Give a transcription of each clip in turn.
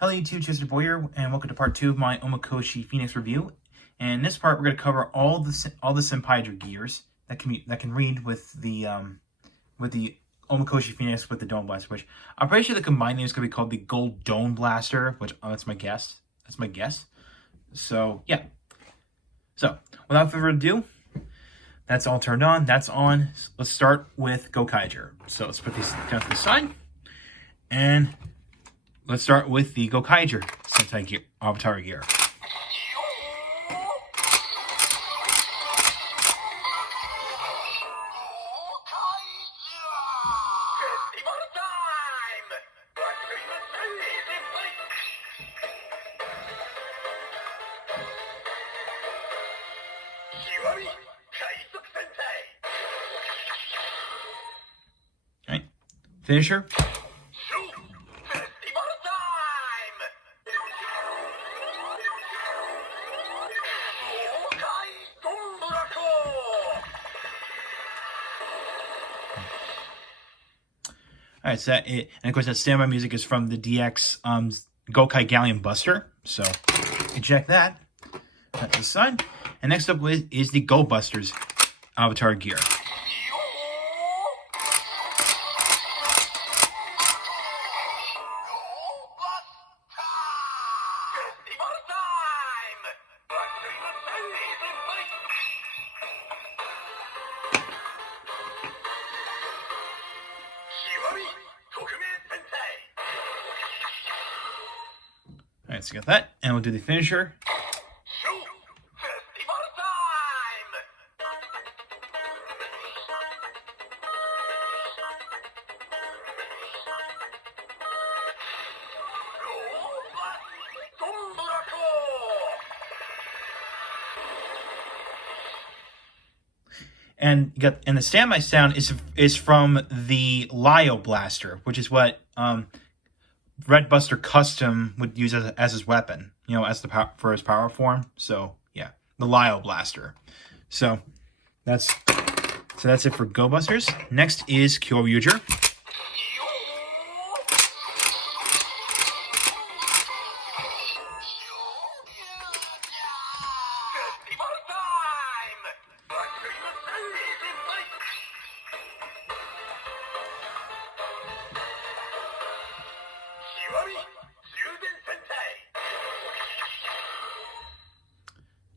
Hello YouTube, Chester Boy here, and welcome to part 2 of my Omikoshi Phoenix review. And in this part, we're going to cover all the Senpaiger gears that can read with the Omikoshi Phoenix with the Dome Blaster. Which I'm pretty sure the combined name is going to be called the Gold Dome Blaster. Which that's my guess. That's my guess. So yeah. So without further ado, that's all turned on. That's on. Let's start with Zenkaijer. So let's put these down to the side, and let's start with the Gokai Sentai Gear, Avataro Gear. Alright, finisher. Alright, so that it, and of course that standby music is from the DX Gokai Galleon Buster. So eject that. That's the side. And next up is the Ghostbusters Avataro Gear. Alright, so you got that, and we'll do the finisher. And the standby sound is from the Lio Blaster, which is what Red Buster Custom would use as his weapon, you know, as for his power form. So yeah, the Lio Blaster. So that's it for Ghostbusters. Next is Kyo User.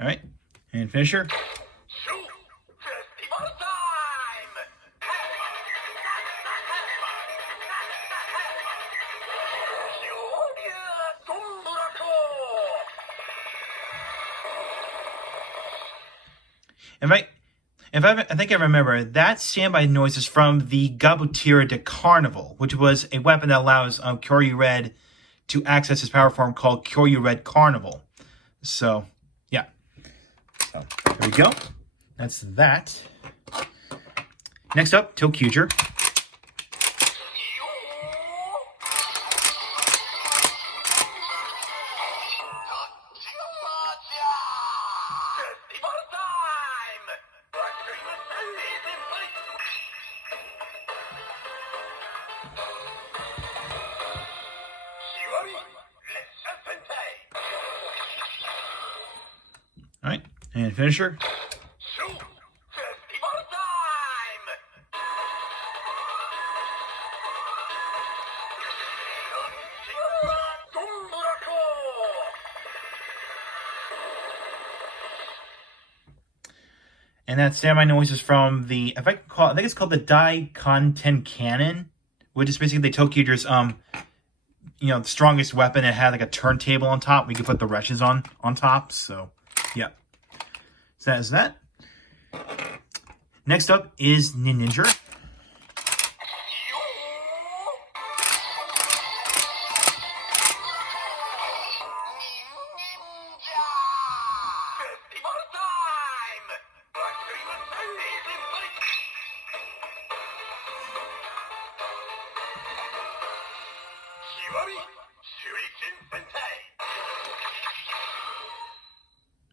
All right, and finisher. I think I remember, that standby noise is from the Gabutira de Carnival, which was a weapon that allows Kyoryu Red to access his power form called Kyoryu Red Carnival. So, yeah. So, there we go. That's that. Next up, Tokuger. Alright, and finisher. And that standby noise is from the, I think it's called the Dai Conten Cannon, which is basically the Tokuger's the strongest weapon. It had like a turntable on top. We could put the wrenches on top. So yeah. So that is that. Next up is Ninja.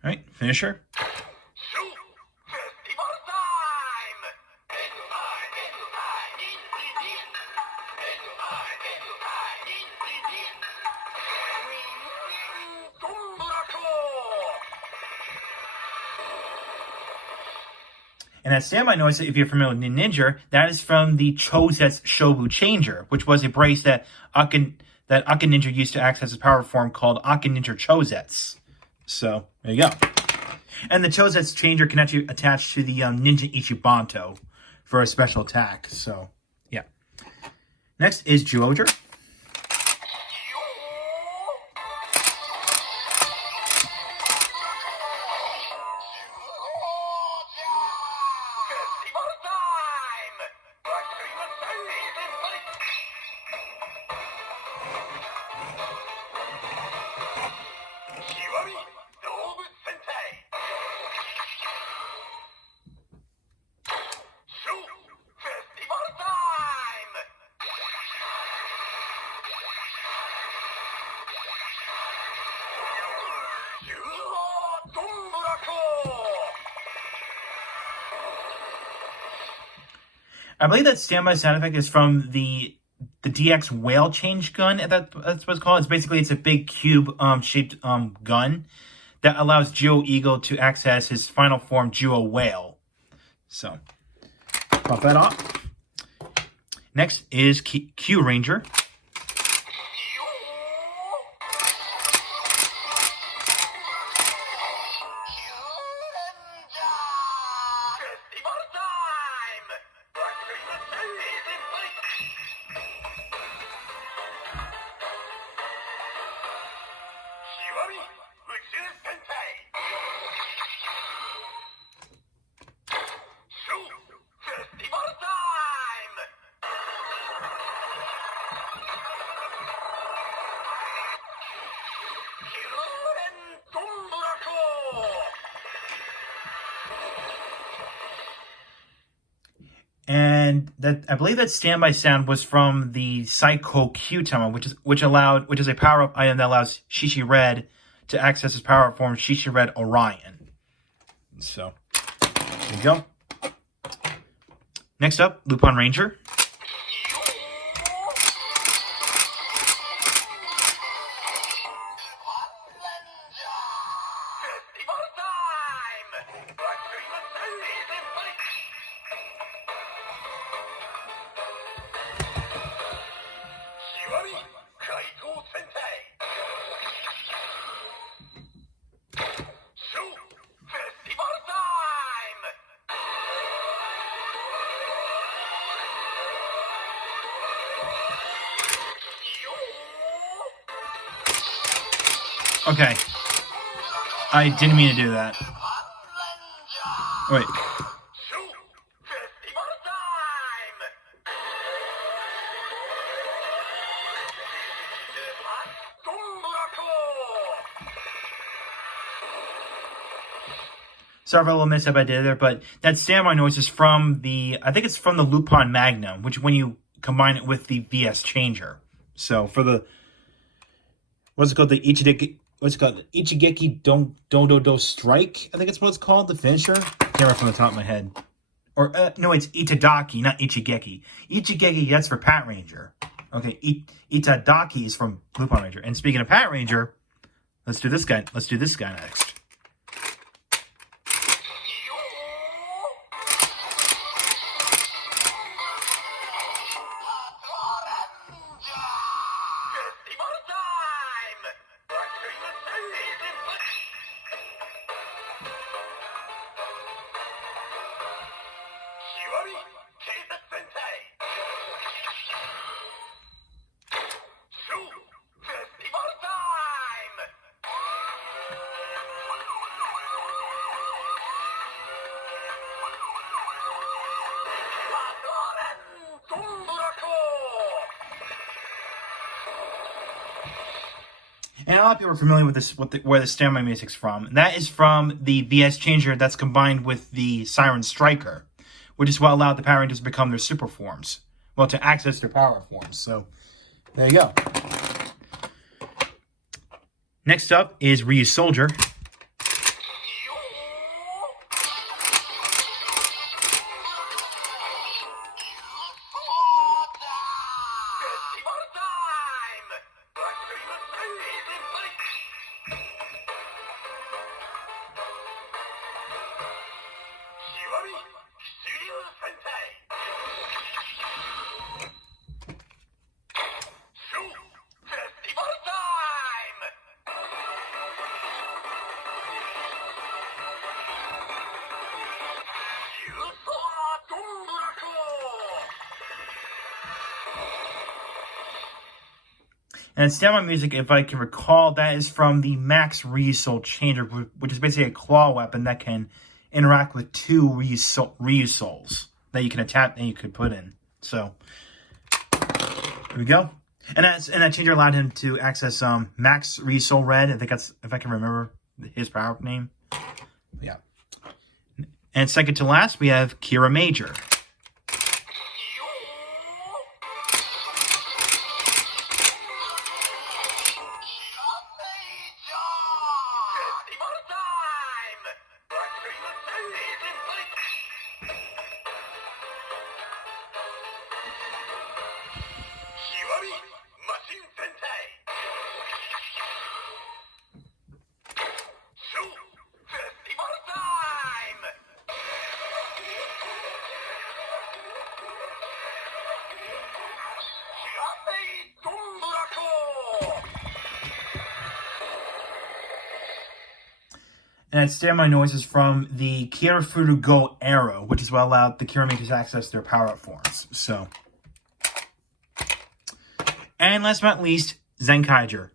Alright, finisher. And that standby noise, if you're familiar with Ninja, that is from the Chozetsu Shobu Changer, which was a brace that Aka Ninja used to access his power form called Aka Ninja Chozetsu. So, there you go. And the Chozetsu Changer can actually attach to the Ninja Ichibanto for a special attack. So, yeah. Next is Kyo User. I believe that standby sound effect is from the DX whale change gun. That's what it's called. It's a big cube shaped gun that allows Geo Eagle to access his final form, Geo Whale. So, pop that off. Next is Kyo Ranger. And that I believe that standby sound was from the Psycho Q Tama, which is a power-up item that allows Shishi Red to access his power-up form, Shishi Red Orion. So, there you go. Next up, Lupon Ranger. Okay. I didn't mean to do that. Wait. Sorry for a little mishap I did there, but that standby noise is from I think it's from the Lupon Magnum, which when you combine it with the VS Changer. So for the, what's it called? The Ichigeki Do Strike, I think it's what it's called, the finisher. Can't remember from the top of my head. Or, no, it's Itadaki, not Ichigeki. Ichigeki, that's for Pat Ranger. Okay, Itadaki is from Lupon Ranger. And speaking of Pat Ranger, let's do this guy next. And a lot of people are familiar with this, where the standby music's from. And that is from the VS Changer that's combined with the Siren Striker, which is what allowed the Power Rangers to become their super forms. Well, to access their power forms. So, there you go. Next up is Ryu Soldier. And stamina music, if I can recall, that is from the Max Resoul Changer, which is basically a claw weapon that can interact with two Reusouls that you can attach and you could put in. So, there we go. And that changer allowed him to access Max Resoul Red. I think that's, if I can remember his power name. Yeah. And second to last, we have Kira Major. And standby noises from the Kirafuru Go Arrow, which is what allowed the Kira Majors to access their power-up forms. So, and last but not least, Zenkaijer.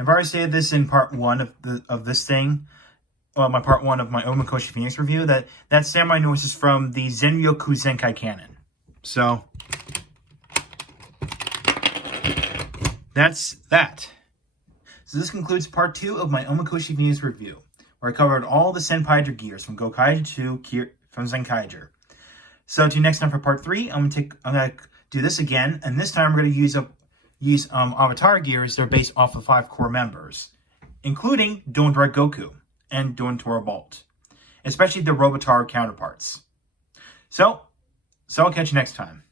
I've already stated this in part one of this thing, well, my part one of my Omikoshi Phoenix review, that standby noise is from the Zenryoku Zenkai canon. So, that's that. So this concludes part 2 of my Omikoshi Phoenix review, where I covered all the Senpaiger gears from Gokai to from Zenkaijer. So to next time for part 3, I'm gonna do this again, and this time I'm gonna use Avataro Gears. They're based off of 5 core members, including Donbrothers Goku and Donbrothers Bolt, especially the Robotaro counterparts. So I'll catch you next time.